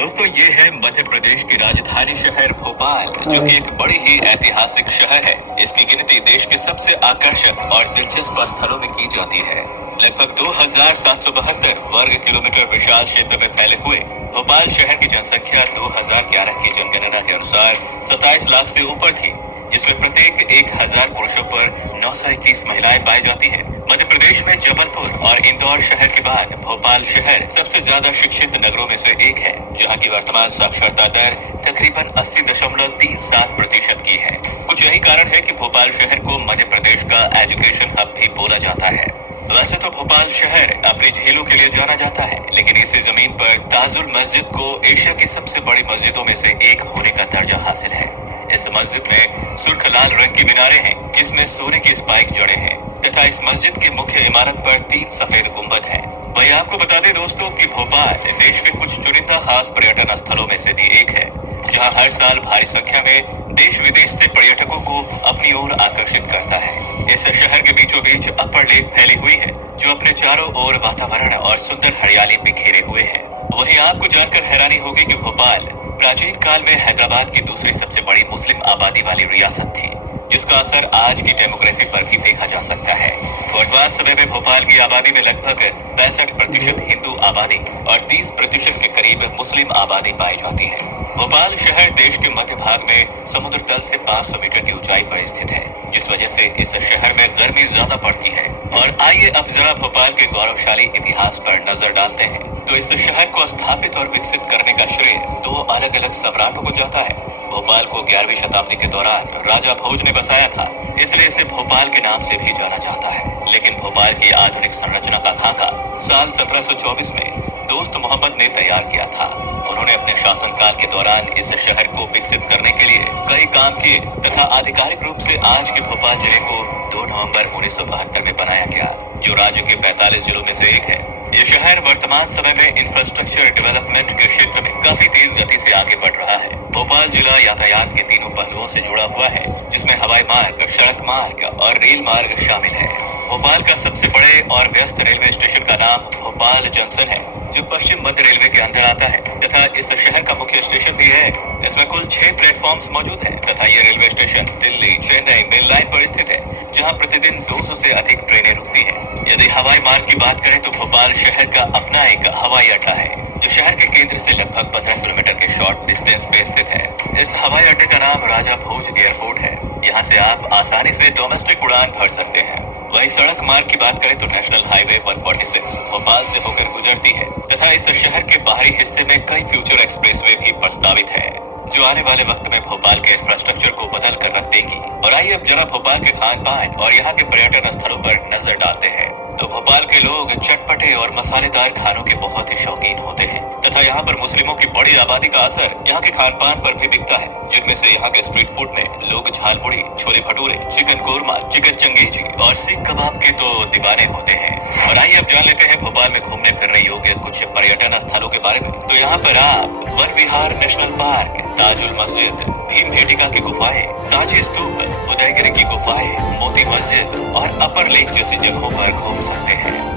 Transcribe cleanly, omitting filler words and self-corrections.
दोस्तों ये है मध्य प्रदेश की राजधानी शहर भोपाल, जो कि एक बड़ी ही ऐतिहासिक शहर है। इसकी गिनती देश के सबसे आकर्षक और दिलचस्प स्थलों में की जाती है। लगभग 2772 वर्ग किलोमीटर विशाल क्षेत्र में फैले हुए भोपाल शहर की जनसंख्या 2011 की जनगणना के अनुसार 27 लाख से ऊपर थी, जिसमें प्रत्येक 1000 पुरुषों पर 921 महिलाएं पाई जाती है। मध्य प्रदेश में जबलपुर और इंदौर शहर के बाद भोपाल शहर सबसे ज्यादा शिक्षित नगरों में से एक है, जहां की वर्तमान साक्षरता दर तकरीबन 80.37% की है। कुछ यही कारण है कि भोपाल शहर को मध्य प्रदेश का एजुकेशन हब भी बोला जाता है। वैसे तो भोपाल शहर अपनी झीलों के लिए जाना जाता है, लेकिन इसी जमीन पर ताजुल मस्जिद को एशिया की सबसे बड़ी मस्जिदों में से एक होने का दर्जा हासिल है। इस मस्जिद में सुर्ख लाल रंग की मीनारें हैं, जिसमें सोने की स्पाइक जड़े हैं, तथा इस मस्जिद की मुख्य इमारत पर 3 सफेद गुंबद हैं। वहीं आपको बता दें दोस्तों कि भोपाल देश के कुछ चुनिंदा खास पर्यटन स्थलों में से भी एक है, जहां हर साल भारी संख्या में देश विदेश से पर्यटकों को अपनी ओर आकर्षित करता है। इस शहर के बीचों बीच अपर लेक फैली हुई है, जो अपने चारों ओर वातावरण और सुंदर हरियाली बिखेरे हुए है। वहीं आपको जानकर हैरानी होगी कि भोपाल प्राचीन काल में हैदराबाद की दूसरी सबसे बड़ी मुस्लिम आबादी वाली रियासत थी, जिसका असर आज की डेमोग्राफी पर भी देखा जा सकता है। वर्तमान समय में भोपाल की आबादी में लगभग 65% हिंदू आबादी और 30% के करीब मुस्लिम आबादी पाई जाती है। भोपाल शहर देश के मध्य भाग में समुद्र तल से 500 मीटर की ऊंचाई पर स्थित है, जिस वजह से इस शहर में गर्मी ज्यादा पड़ती है। और आइए अब जरा भोपाल के गौरवशाली इतिहास पर नजर डालते हैं। तो इस शहर को स्थापित और विकसित करने का श्रेय 2 अलग अलग सम्राटों को जाता है। भोपाल को 11वीं शताब्दी के दौरान राजा भोज ने बसाया था, इसलिए इसे भोपाल के नाम से भी जाना जाता है। लेकिन भोपाल की आधुनिक संरचना का खाका साल 1724 में दोस्त मोहम्मद ने तैयार किया था। उन्होंने अपने शासनकाल के दौरान इस शहर को विकसित करने के लिए कई काम किए तथा आधिकारिक रूप से आज के भोपाल जिले को 2 नवंबर 1972 में बनाया गया, जो राज्य के 45 जिलों में से एक है। ये शहर वर्तमान समय में इंफ्रास्ट्रक्चर डेवलपमेंट के क्षेत्र में काफी तेज गति से आगे बढ़ रहा है। भोपाल जिला यातायात के तीनों पहलुओं से जुड़ा हुआ है, जिसमें हवाई मार्ग, सड़क मार्ग और रेल मार्ग शामिल है। भोपाल का सबसे बड़े और व्यस्त रेलवे स्टेशन का नाम भोपाल जंक्शन है, जो पश्चिम मध्य रेलवे के अंदर आता है तथा इस शहर का मुख्य स्टेशन भी है। इसमें कुल 6 प्लेटफॉर्म्स मौजूद हैं तथा ये railway station Delhi Chennai main line पर स्थित है, जहां प्रतिदिन 200 से अधिक ट्रेनें रुकती हैं। यदि हवाई मार्ग की बात करें तो भोपाल शहर का अपना एक हवाई अड्डा है, जो शहर के केंद्र से लगभग 15 किलोमीटर के शॉर्ट डिस्टेंस पे स्थित है। इस हवाई अड्डे का नाम राजा भोज एयरपोर्ट है। यहाँ से आप आसानी से डोमेस्टिक उड़ान भर सकते हैं। वहीं सड़क मार्ग की बात करें तो नेशनल हाईवे 146 भोपाल से होकर गुजरती है तथा इस शहर के बाहरी हिस्से में कई फ्यूचर एक्सप्रेसवे भी प्रस्तावित है, जो आने वाले वक्त में भोपाल के इंफ्रास्ट्रक्चर को बदल कर रख देगी। और आइए अब जरा भोपाल के खान पान और यहाँ के पर्यटन स्थलों पर नजर डालते हैं। तो भोपाल के लोग चटपटे और मसालेदार खानों के बहुत ही शौकीन होते हैं तथा यहाँ पर मुस्लिमों की बड़ी आबादी का असर यहाँ के खान पान पर भी दिखता है, जिनमें से यहाँ के स्ट्रीट फूड में लोग झालमुड़ी, छोले भटूरे, चिकन कोरमा, चिकन चंगेजी और सीख कबाब के तो दीवाने होते हैं। और आइए अब जान लेते हैं भोपाल में घूमने फिरने योग्य कुछ पर्यटन स्थलों के बारे में। तो यहाँ पर आप वन विहार नेशनल पार्क, ताजुल मस्जिद, भीमबेटका की गुफाएं, सांची स्तूप, उदयगिरी की गुफाएं, मोती मस्जिद और अपर लेक जैसी जगहों पर घूम सकते हैं।